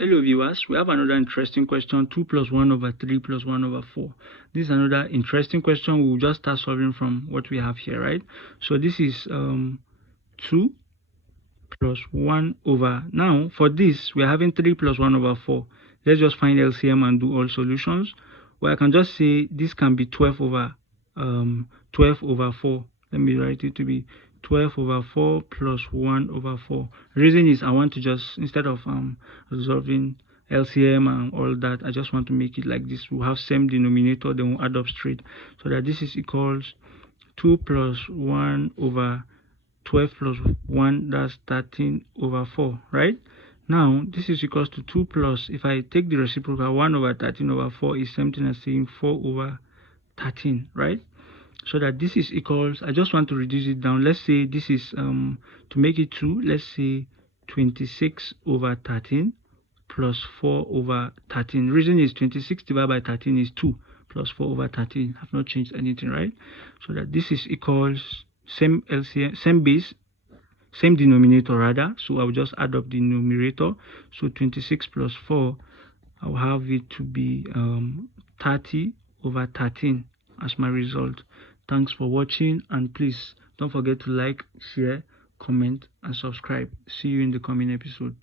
Hello viewers, we have another interesting question, 2 plus 1 over 3 plus 1 over 4. This is another interesting question. We will just start solving from what we have here, right? So this is 2 plus 1 over, now for this we are having 3 plus 1 over 4. Let's just find LCM and do all solutions. Well, I can just say this can be 12 over 4. Let me write it to be 12 over 4 plus 1 over 4. The reason is I want to just, instead of resolving LCM and all that, I just want to make it like this. We'll have same denominator, then we'll add up straight. So that this is equals 2 plus 1 over 12 plus 1, that's 13 over 4, right? Now this is equals to 2 plus, if I take the reciprocal, 1 over 13 over 4 is something as saying 4 over 13, right? So that this is equals, I just want to reduce it down. Let's say this is to make it 2, let's say 26 over 13 plus 4 over 13. Reason is 26 divided by 13 is 2 plus 4 over 13. I've not changed anything, right? So that this is equals same LCM, same base, same denominator rather. So I will just add up the numerator. So 26 plus 4, I'll have it to be 30 over 13 as my result. Thanks for watching, and please don't forget to like, share, comment and subscribe. See you in the coming episode.